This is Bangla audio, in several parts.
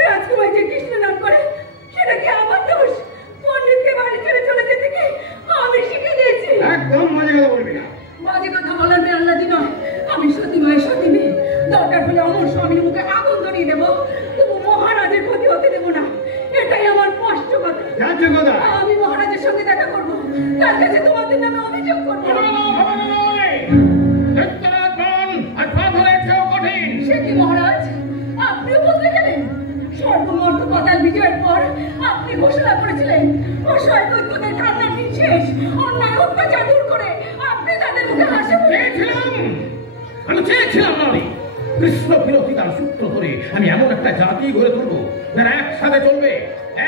রাজকুমার যে কৃষ্ণ নাম করে সেটা কি আমার দোষ? পণ্ডিতকে বাড়ি ছেড়ে চলে যেতে কি আমি শিখে দিয়েছি? একদম বাজে কথা বলবি না। বাজে কথা বলার বেলাদি নয়, আমি সতী মায়ের সতী মেয়ে। দরকার হলে আমার স্বামীর মুখে আগুন ধরিয়ে দেবো, তবু মহারাজের ক্ষতি হতে দেবো না। এটাই আমার স্পষ্ট কথা। আমি মহারাজের সঙ্গে দেখা করবো, তার কাছে তোমাদের নামে অভিযোগ করবো। সে কি মহারাজ, আপনিও বদলে গেলেন? স্বর্গমর্ত পাতাল বিজয়ের পর আপনি ঘোষণা করেছিলেন অসহায় দৈত্যদের কান্নার দিন শেষ, অন্যায় অত্যাচার দূর করে আপনি তাদের মুখে হাসি আমি চেয়েছিলাম আমি কৃষ্ণ বিরোধিতার সূত্র ধরে আমি এমন একটা জাতি গড়ে তুলবো যারা একসাথে চলবে,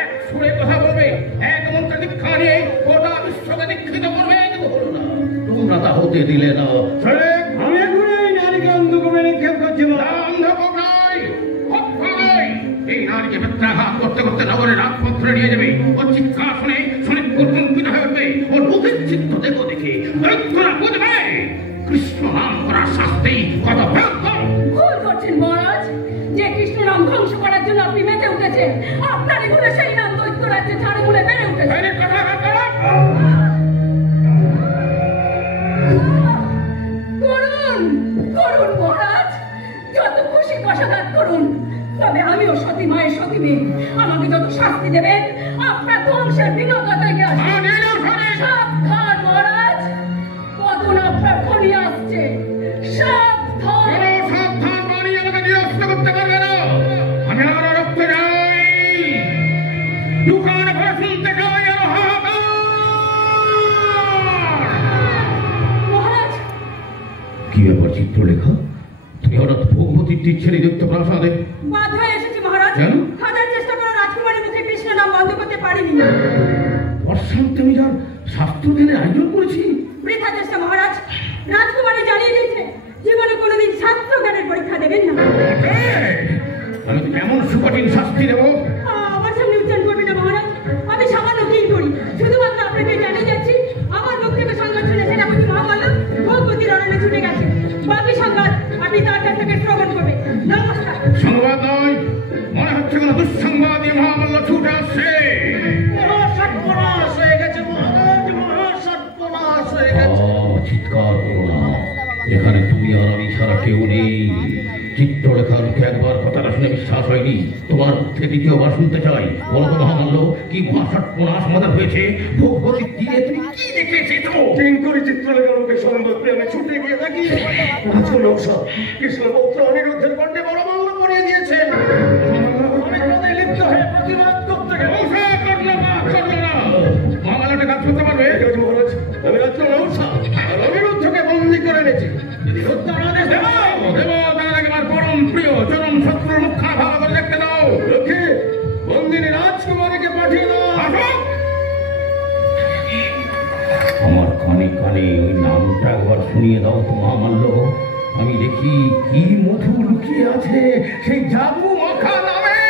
এক সুরে কথা বলবে, এক মন্ত্রে দীক্ষা নিয়ে গোটা বিশ্বকে দীক্ষিত করবে। হলো না, তোমরা তা হতে দিলে না। আমি এখন এই নারীকে অন্ধকূপে নিক্ষেপ করছি। এই নারীকে বেত্রাঘাত করতে করতে নগরের রাজপত্রে নিয়ে যাবে। ওর চিৎকার শুনে শোনিতপুর কম্পিত হয়ে উঠবে। ওর বুকের চিত্ত দেখো দেখে দরিদ্ররা বুঝবে কৃষ্ণ নাম করার শাস্তি কত ভয়ঙ্কর। ভুল করছেন মহারাজ, যে কৃষ্ণ নাম ধ্বংস করার জন্য আপনি মেতে উঠেছেন, আপনারই ভুলে সেই নাম দৈত্য রাজ্যে ঝাড়ে মুড়ে বেড়ে উঠেছে। করুন করুন মহারাজ, যত খুশি কষাঘাত করুন, তবে আমিও সতী মায়ের সতী মেয়ে। আমাকে যত শাস্তি দেবেন আপনার ধ্বংসের বিনতায় সাবধান মহারাজ, পতন আপনার খনিয়ে আসছে। কি ব্যাপার চিত্রলেখা, তুমি হঠাৎ ভগবতীর তীর দৈত্য প্রাসাদে? বাধ্য হয়ে এসেছি মহারাজ, হাজার চেষ্টা করে রাজকুমারীর মুখে কৃষ্ণ নাম বন্ধ করতে পারিনি। বর্ষান্তে আমি যার শাস্ত্র জ্ঞানের আয়োজন করেছি, বৃথা চেষ্টা মহারাজ। রাজকুমারী জানিয়ে দিয়েছে জীবনে কোনোদিন শাস্ত্র জ্ঞানের পরীক্ষা দেবেন না। আমি তো এমন সুকঠিন শাস্তি দেবো আমার সামনে উচ্চারণ করবেন না মহারাজ। আমি সামান্য কি করি, শুধুমাত্র আপনাকে জানিয়ে যাচ্ছি আমার মুখ থেকে সংবাদ শুনে সেনাপতি মহামাল্য ভগবতীর অরণ্যে ছুটে গেছে। বাকি সংবাদ আপনি তার কাছ থেকে শ্রবণ করবেন। নমস্কার। সংবাদ নয়, মনে হচ্ছে কোনো দুঃসংবাদ দিয়ে মহামাল্য ছুটে আসছে। চিৎকার করো না, এখানে তুমি আর আমি ছাড়া কেউ নেই। চিত্রলেখার মুখে একবার কথাটা শুনে বিশ্বাস হয়নি, তোমার মুখে দ্বিতীয়বার শুনতে চাই। বলো তো মহামাল্য, কি মহাসৎপনা সমাধান হয়েছে? ভগবতীর তীরে তুমি কি দেখে এসেছো? কিঙ্করি চিত্রলেখার মুখে সংবাদ পেয়ে আমি ছুটে গিয়ে থাকি। কৃষ্ণপৌত্র অনিরুদ্ধের কণ্ঠে বড় মাল্য পড়িয়ে দিয়েছেন। লিপ্ত হয়ে প্রতিবাদ করতে গেল। মহামাল্যটা কাজ করতে পারবে? মহারাজ, আমি রাজ্য নৌসা অনিরুদ্ধকে বন্দী করে এনেছি। যদি হত্যা আদেশ দেব তার আগে আমার পরম প্রিয় চরম শত্রুর মুখখানা ভালো করে দেখতে দাও। লক্ষ্মী, বন্দিনী রাজকুমারীকে পাঠিয়ে দাও। আমার কানে কানে ওই নামটা একবার শুনিয়ে দাও তো মহামাল্য। আমি দেখি কি মধু লুকিয়ে আছে সেই জাদু মাখা নামে।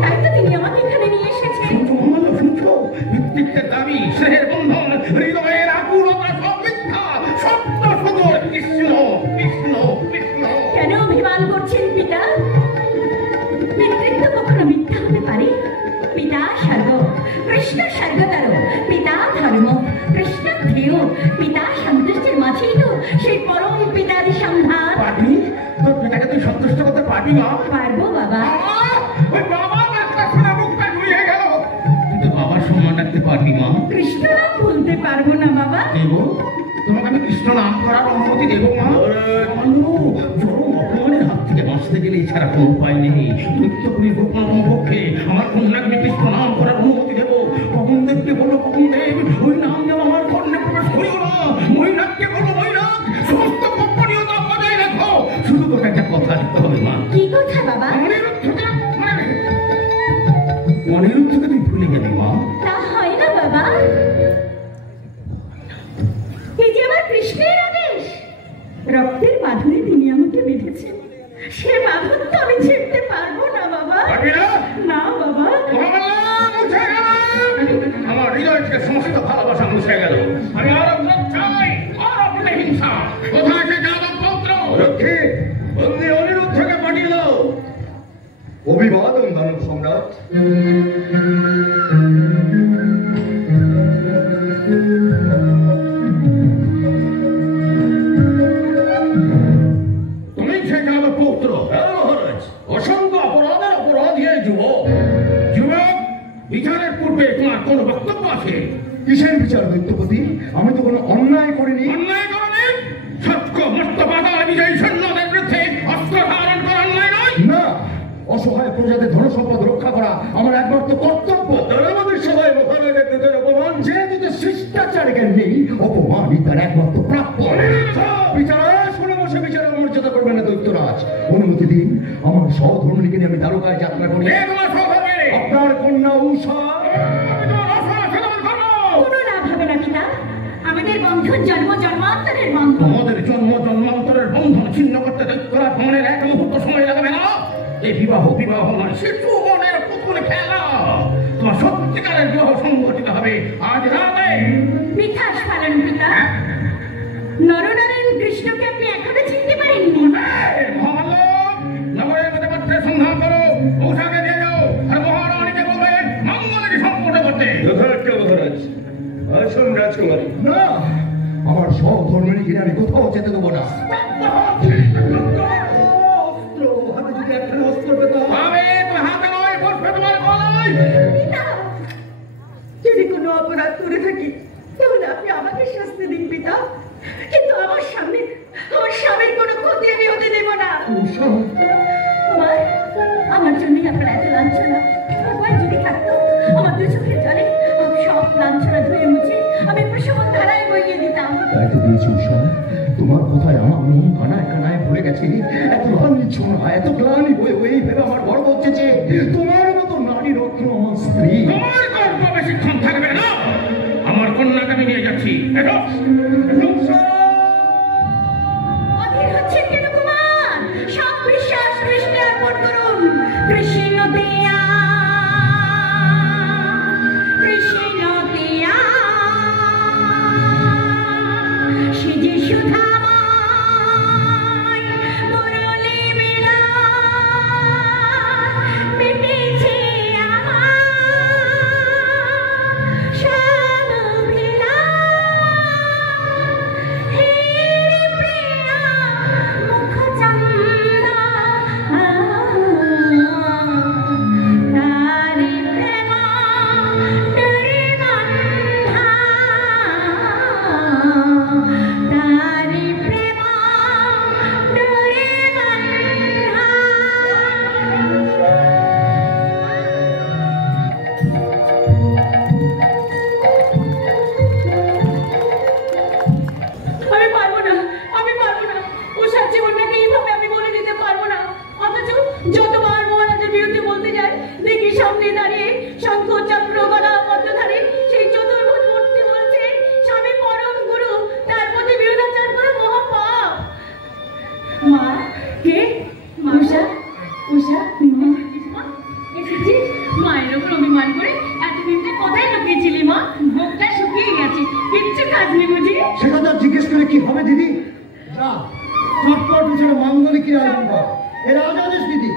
তাই তো তিনি আমাকে এখানে নিয়ে এসেছেন। শুনছো ভিত্তিকের দাবি, স্নেহের বন্ধন, হৃদয়ের আকুলতা সব মিথ্যা, সত্য শুধু কৃষ্ণ কৃষ্ণ কৃষ্ণ। কেন অভিমান করছেন পিতা? পিতৃত্ব কখনো মিথ্যা হতে পারে? পিতা স্বর্গ, কৃষ্ণ স্বর্গতর, পিতা ধর্ম, কৃষ্ণ ধ্যেয়, পিতা সন্তুষ্টের মাঝেই তো সেই পরম পিতাদি সন্ধান। পারবি? তোর পিতাকে তুই সন্তুষ্ট করতে পারবি না? পারবো বাবা। ওই বাবা একটা শোনা মুখটা ঘুরিয়ে গেল। তুই তো বাবার সম্মান রাখতে পারবি মা? কৃষ্ণ নাম ভুলতে পারবো না বাবা। দেব, তোমাকে আমি কৃষ্ণ নাম করার অনুমতি দেবো মা। চরম অপমানের হাত থেকে বাঁচতে গেলে এছাড়া কোনো উপায় নেই। নিত্যপুরীর গোপনতম পক্ষে আমার কন্যাকে আমি কৃষ্ণ নাম করার অনুমতি দেবো। পবনদেবকে বলো পবনদেব, ওই নাম যেন আমার কর্ণে প্রবেশ করিও না। মৈনাককে বলো মৈনাক, সমস্ত গোপনীয়তা বজায় রাখো। শুধু তোকে একটা কথা দিতে হবে মা। কি কথা বাবা? অনিরুদ্ধকে তুই ভুলে গেলি মা? তা হয় না বাবা। এই যে আমার কৃষ্ণের আদেশ, রক্তের বাঁধনে তিনি আমাকে বেঁধেছেন, সে বাঁধন তো আমি ছিঁড়তে পারবো না বাবা। না বাবা। আমার হৃদয় থেকে সমস্ত ভালোবাসা মুছে গেল। আমি আরো চাই, আরো হিংসা। কোথায় সে যাদব পৌত্র? রক্ষী, বন্দী অনিরুদ্ধকে পাঠিয়ে দাও। অভিবাদন দানব সম্রাট। তুমি সে যাদব পৌত্র? হ্যাঁ মহারাজ। অসংখ্য অপরাধের অপরাধী এই যুবক। যুবক, বিচারের পূর্বে তোমার কোন বক্তব্য আছে? কিসের বিচার দৈত্যপতি? আমি তো কোনো অন্যায় করিনি। অন্যায় করনি? সত্য মস্ত বাধা বিজয়ী সৈন্যদের বিরুদ্ধে অস্ত্র ধারণ করা অন্যায় নয়? না, অসহায় প্রজাদের ধন সম্পদ রক্ষা করা আমার একমাত্র কর্তব্য। আমাদের সবাই মহারাজের দুধের অপমান, যেহেতু শিষ্টাচার জ্ঞান নেই, অপমানই তার একমাত্র প্রাপ্য। বিচার শুনে বসে বিচারের মর্যাদা করবেন না দৈত্যরাজ। অনুমতি দিন, আমার সহধর্মিণীকে নিয়ে আমি দ্বারকায় যাত্রা করি। আপনার কন্যা উষা। কোনো লাভ হবে না পিতা, আমাদের বন্ধন জন্ম জন্মান্তরের বন্ধন। তোমাদের জন্ম জন্মান্তরের বন্ধন ছিন্ন করতে দৈত্যরাজ ভ্রমণের এক মুহূর্ত সময় লাগবে না। এই বিবাহ নয়, শিশু মনের পুতুল খেলা। তোমার সত্যিকারের বিবাহ সংগঠিত হবে আজ রাতে। মিথ্যাস পালন পিতা। নরনারায়ণ কৃষ্ণকে আপনি এখনো চিনতে পারেননি? মহামাল্য, নগরের মধ্যে পাত্রের সন্ধান করো, উষাকে দিয়ে যাও, আর মহারানীকে বলবে মঙ্গলের সম্পূর্ণ করতে। মহারাজ, আসুন রাজকুমারী। না, আমার সহধর্মিণীকে আমি কোথাও যেতে দেবো না। যদি কোনো অপরাধ করে থাকি তাহলে আপনি আমাকে শাস্তি দিন পিতা, কিন্তু আমার সামনে আমার স্বামীর কোনো ক্ষতি আমি হতে দেব না। আমার জন্যই আপনার এত লাঞ্ছনা। ভগবান যদি থাকতো আমার দু চোখের জলে সব লাঞ্ছনা ধুয়ে মুছে আমি প্রসবন ধারায় বইয়ে দিতাম। তাই তো দিয়েছি উষা, তোমার কথায় আমার মন কানায় কানায় ভরে গেছে। এত লাঞ্ছনা, এত গ্লানি হয়ে হয়ে ভেবে আমার গর্ব হচ্ছে যে তোমার মতো নারী রত্ন আমার স্ত্রী। তোমার গর্ব বেশিক্ষণ থাকবে না। আমার কন্যাকে আমি নিয়ে যাচ্ছি। অধীর হচ্ছেন কেন কুমার? সব বিশ্বাস কৃষ্ণে অর্পণ করুন। কৃষ্ণ দিয়া, কৃষ্ণ দিয়া, সে যে সুধাময় মুরলী মিলন মিটেছে আমার সব অভিলাষ। হে প্রিয়া মুখচন্দ্র, তারি প্রেম ডোরে বন্ধা, তারি প্রেম ডোরে বন্ধা। আমি পারবো না, আমি পারবো না। উষার জীবনটাকে এইভাবে আমি বলে দিতে পারবো না। অথচ যতবার মহারাজের বিরুদ্ধে বলতে যায় দেখি সামনে দাঁড়িয়ে শঙ্খ চক্র গদা পদ্মধারী সেই চতুর্ভুজ মূর্তি বলছে স্বামী পরম গুরু, তার প্রতি বিরোধাচার করা মহাপাপ। মা কে? উষা, উষা, মা, কি হবে দিদি? যা চটপট উষার মাঙ্গলিক আয়োজন কর। এ রাজাদেশ দিদি,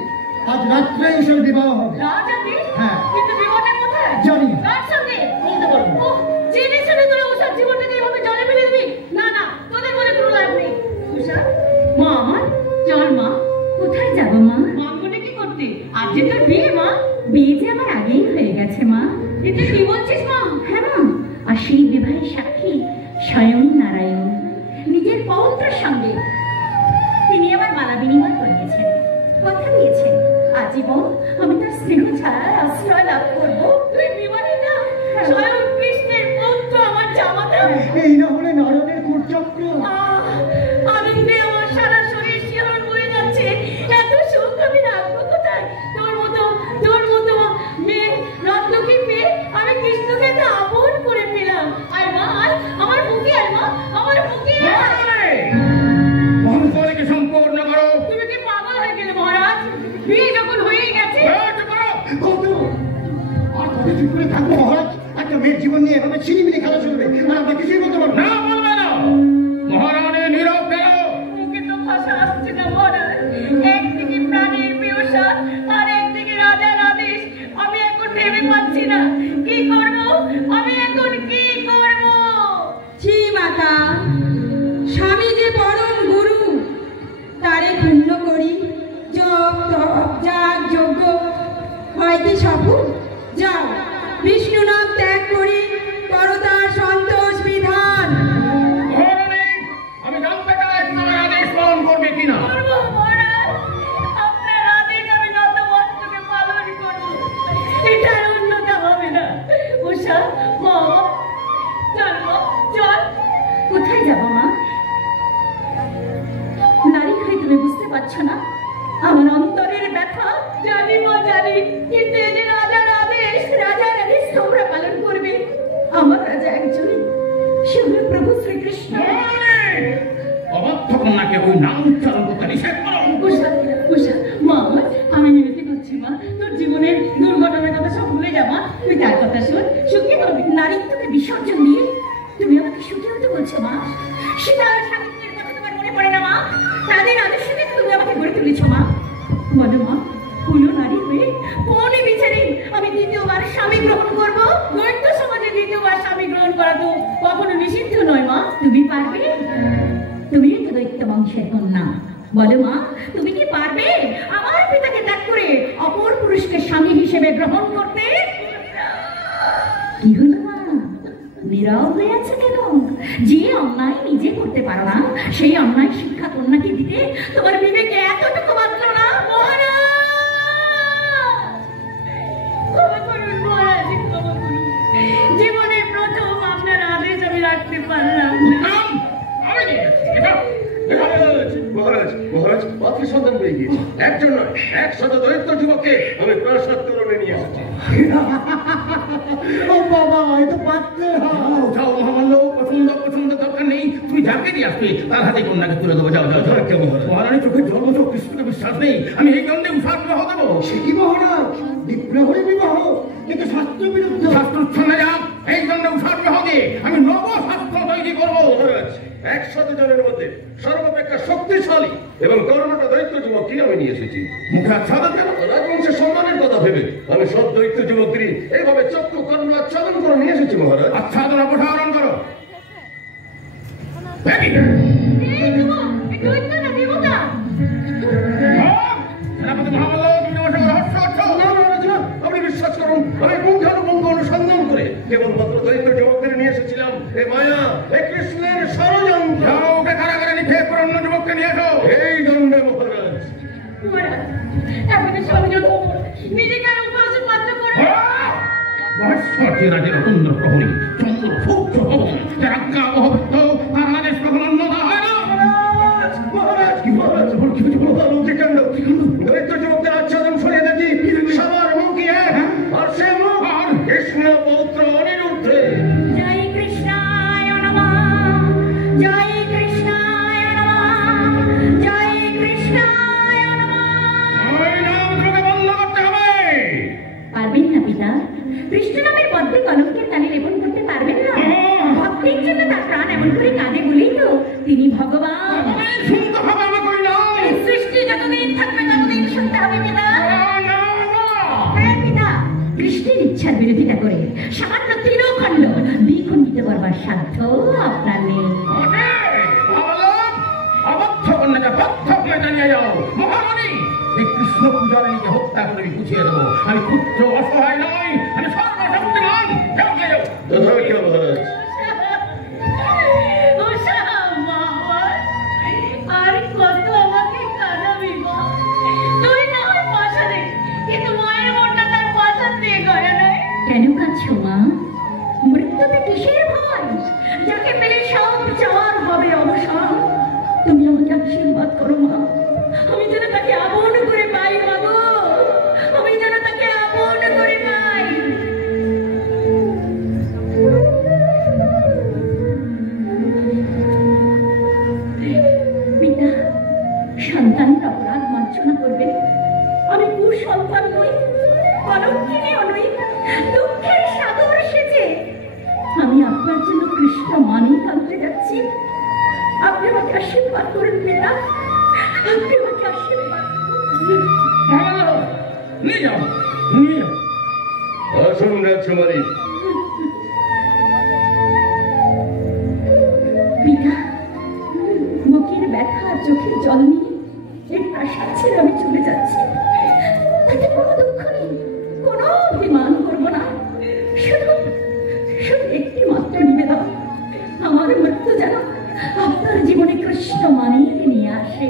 আজ রাত্রে উষার বিবাহ হবে। রাজাদেশ? হ্যাঁ। কিন্তু বিবাহটা কোথায়? জানি না। কার সঙ্গে? বলতে পারবো না। ওহ, জেনে শুনে তোরা উষার জীবনটাকে এভাবে জলে ফেলে দিবি? না না, তোদের বলে কোনো লাভ নেই। উষা, মা আমার, চল মা। কোথায় যাব মা? মাঙ্গলিক কি করতে? আজ যে তোর বিয়ে মা। বিয়ে যে আমার আগেই হয়ে গেছে মা। কিন্তু কি বলছিস মা? হ্যাঁ মা, আর সেই বিবাহের সাক্ষী স্বয়ং নারায়ণ নিজের পৌত্রের সঙ্গে তিনি আমার মালা বিনিময় করিয়েছেন, কথা দিয়েছেন আজীবন আমি তার স্নেহ ছাড়ার আশ্রয় লাভ করবো। তুই বিবাহিতা? স্বয়ং কৃষ্ণের পুত্র আমার জামাতা। এই না হলে নারায়ণের কোটচক্র। আনন্দে আমার সারা শরীর শিহরণ বয়ে যাচ্ছে। এত সুখ আমি রাখবো কোথায়? তোর মতো মেয়ে রত্নকে পেয়ে আমি কৃষ্ণকে এত আপন করে পেলাম। আর মা, আমার বুকে, আর মা, আমার বুকে। মাঙ্গলিক সম্পূর্ণ করো। তুমি কি পাগল হয়ে গেলে মহারাজ? বিয়ে যখন হয়েই গেছে। কত আর কত চুপ করে থাকবো মহারাজ? একটা মেয়ের জীবন নিয়ে এভাবে ছিনিমিনি খেলা চলবে আর আমরা কিছুই বলতে পারবো না। না, বলবে না। মহারানী নীরব কেন? মুখে তো ভাষা আসছে না মহারাজ। একদিকে প্রাণের পিয়সা, আর একদিকে রাজার আদেশ। আমি এখন ভেবে পাচ্ছি না কি করবো। আমি এখন কি করবো? ছি মাতা, স্বামী যে পরম গুরু, তারে ক্ষুণ্ণ করি জপ তপ যাগ যজ্ঞ হয় কি সফল? যাও বিষ্ণু নাম ত্যাগ করি করো তার সন্তোষ বিধান। মহারানী, আমি জানতে চাই তোমার আদেশ পালন করবে কিনা। করবো মহারাজ, আপনার আদেশ আমি নতমস্তকে পালন করবো। এটার উন্নত হবে না। উষা, মা, চল মা, চল। কোথায় যাব মা? নারী হয়ে তুমি বুঝতে পারছো না আমার অন্তরের ব্যথা? জানি মা, জানি, কিন্তু এই যে রাজার আদেশ। রাজার আদেশ তোমরা পালন করবে। আমার রাজা একজনই, শুধু প্রভু শ্রীকৃষ্ণ। অবাধ্য কন্যাকে ওই নাম উচ্চারণ করতে নিষেধ করো। উষা, উষা, মা, আমি মিনতি করছি মা। তোর জীবনের দুর্ঘটনার কথা সব ভুলে যা মা। তুই তার কথা শোন, সুখী হবি। নারীত্বকে বিসর্জন দিয়ে তুমি আমাকে সুখী হতে বলছো মা? সীতা আর সাবিত্রীর কথা তোমার মনে পড়ে না মা? তাদের আদর্শ দেখে তুমি আমাকে গড়ে তুলেছো মা। বলো মা, কোনো নারী হয়ে কোন বিচারে আমি দ্বিতীয়বার স্বামী গ্রহণ করবো? দৈত্য সমাজে দ্বিতীয়বার স্বামী গ্রহণ করা তো কখনো নিষিদ্ধ নয় মা। তুমি পারবে? তুমিও তো দৈত্য বংশের কন্যা। বলো মা, তুমি কি পারবে আমার পিতাকে ত্যাগ করে অপর পুরুষকে স্বামী হিসেবে গ্রহণ করতে? কি হলো মা, নীরব হয়ে আছে কেন? যে অন্যায় নিজে করতে পারো না, সেই অন্যায় শিক্ষা কন্যাকে দিতে তোমার বিবেকে এতটুকু বাঁধলো না? মহারাজ, ক্ষমা করুন মহারাজ, ক্ষমা করুন। জীবনের প্রথম আপনার আদেশ আমি রাখতে পারলাম না। আমি নিয়ে যাচ্ছি। এটা মহারাজ, মহারাজ পাত্র সন্তান পেয়ে গিয়েছে। একজন নয়, 100 দরিদ্র যুবককে আমি প্রাসাদ তোরণে নিয়ে এসেছি। ও বাবা, এ তো পাত্রে যাও, যাও মহামান্য, পছন্দ দরকার নেই। তুমি যাকে দিয়ে আসবে তার হাতে কন্যাকে তুলে দেবো। যাও যাও যাও। মহারানী চোখের জন্মযোগ কৃষ্ণকে বিশ্বাস নেই। আমি এই কারণে উষার বিবাহ দেবো। সে কি মহারাজ, বিপ্লবী বিবাহ? কিন্তু শাস্ত্র বিরুদ্ধ। শাস্ত্র উচ্ছন্নে যাও। এই জন্য উষার বিবাহ দিয়ে আমি নব শাস্ত্র তৈরি করবো। মহারাজ, 100 জনের মধ্যে সর্বাপেক্ষা শক্তিশালী এবং কর্মটা দরিদ্র যুবককে আমি নিয়ে এসেছি। মুখে আচ্ছাদন কেন? রাজবংশের সম্মানের কথা ভেবে আমি সব দরিদ্র যুবকদের এইভাবে চক্ষু কর্ম আচ্ছাদন করে নিয়ে এসেছি মহারাজ। আচ্ছাদন অপসারণ করো। এই যুবক, এই দৈত্য না দেবতা? সেনাপতি মহামান্য, তুমি আমার সঙ্গে রহস্য করছো। না, মহারাজ, না, আপনি বিশ্বাস করুন, আমি পুঙ্খানুপুঙ্খ অনুসন্ধান করে কেবলমাত্র দরিদ্র যুবকদের নিয়ে এসেছিলাম। এ মায়া, এ কৃষ্ণের ষড়যন্ত্র। যাও, ওকে কারাগারে নিক্ষেপ করে অন্য যুবককে নিয়ে এসো। এই দণ্ডে মহারাজ। মহারাজ, এখন সংযত হন। নিজেকে আর উপহাসে পাত্র করে। মহেশ্বরকে রাজের অতন্দ্র প্রহরী চন্দ্র সূক্ষ্ম ভবন যার আজ্ঞা অবহিত তার আদেশ কখনো অন্যথা হয় না। মহারাজ, কি মহারাজ, কি কি কাণ্ড, কি কাণ্ড! দরিদ্র যুবকদের আচ্ছাদন সরিয়ে দেখি সবার মুখে এক, আর সে মুখ কৃষ্ণ পৌত্র অনিরুদ্ধে। জয় কৃষ্ণায় নমঃ, জয় কৃষ্ণায় নমঃ, জয় কৃষ্ণায় নমঃ। ওই নাম তোমাকে বন্ধ করতে হবে। পারবেন না পিতা? কৃষ্ণ নামের পদ্মে কলঙ্কের কানে লেপন করতে পারবেন না? ভক্তির জন্য তার প্রাণ এমন করে কাঁদে বলেই তো তিনি ভগবান। শুনতে হবে আমাকে নয়। এই সৃষ্টি যতদিন থাকবে ততদিন শুনতে হবে পিতা। হ্যাঁ পিতা, কৃষ্ণের ইচ্ছার বিরোধিতা করে সামান্য তৃণখণ্ড দ্বিখণ্ডিত করবার সাধ্য আপনার নেই। অবদ্ধ কন্যাকে বদ্ধ হয়ে দাঁড়িয়ে যাও। মহারানী, এই কৃষ্ণ পূজারীকে হত্যা করে আমি বুঝিয়ে দেবো আমি পুত্র অসহায় নয়, আমি সর্বশক্তিমান। যাও গিয়ে যাও। মহারাজ আর কত আমাকে কাঁদাবি মা? তুই না হয় পয়সা দে, কিন্তু মায়ের মনটা তার পয়সা দিয়ে গড়ে নেয়। কেন কাঁদছো মা? মৃত্যুতে কিসের ভয়? যাকে পেলে সব চাওয়ার হবে অবসান। তুমি আমাকে আশীর্বাদ করো মা, আমি যেন তাকে আপন করে পাই। বাবু, আমি যেন তাকে আপন করে পাই। পিতা, সন্তানের অপরাধ মার্জনা করবেন। আমি কুসন্তান নই, কলঙ্কিনীও নই, দুঃখের সাগর সেজে আমি আপনার জন্য কৃষ্ণ মানেই কাঁদতে যাচ্ছি। আপনি আমাকে আশীর্বাদ করুন পিতা, আপনি আমাকে আশীর্বাদ করুন। নিয়ে যাও, নিয়ে যাও। আসুন রাজকুমারী। পিতা, বুকের ব্যথা আর চোখের জল নিয়ে এই প্রাসাদ ছেড়ে আমি চলে যাচ্ছি। তাতে কোনো দুঃখ নেই, কোনো অভিমান করবো না। শুধু শুধু একটি মাত্র নিবেদন, আমার মৃত্যু যেন আপনার জীবনে কৃষ্ণ মানিয়ে নিয়ে আসে।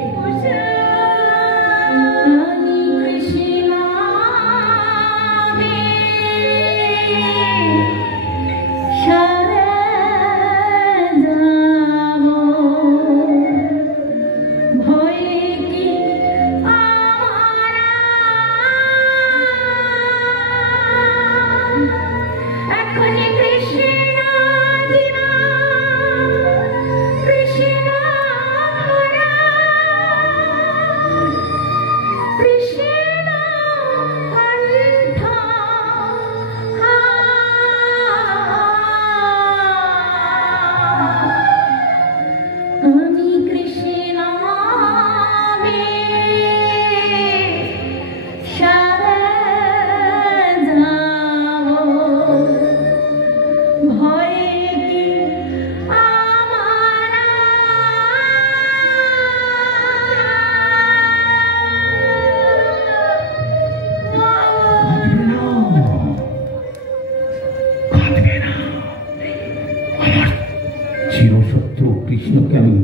চিরসত্য কৃষ্ণকে আমি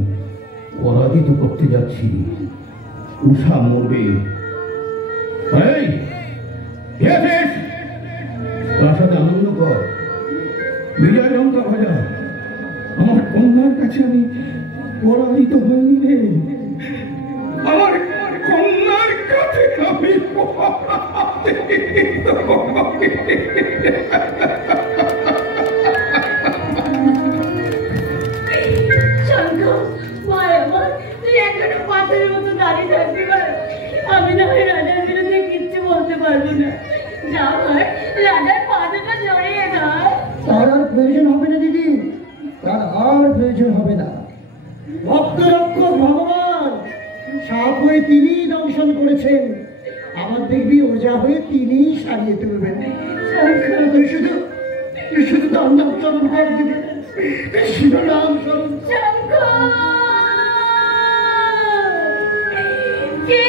পরাজিত করতে যাচ্ছি। উষা মরবে। প্রাসাদে আনন্দ কর, বিজয় লঙ্কা ভাজা। আমার কন্যার কাছে আমি পরাজিত হইনি রে, আমার কন্যার কাছে আমি পাথরের মতো দাঁড়িয়ে থাকতে পারো। আমি না হয় রাজার বিরুদ্ধে কিচ্ছু বলতে পারবো না। যা হয় রাজার পাথরটা জড়িয়ে ধর। তার আর প্রয়োজন হবে না দিদি, তার আর প্রয়োজন হবে না। ভক্তরক্ষক ভগবান সাপ হয়ে তিনিই দংশন করেছেন, আবার দেখবি ওজা হয়ে তিনিই সারিয়ে তুলবেন। তুই শুধু তার নাম স্মরণ কর দিদি, কৃষ্ণ নাম স্মরণ। কে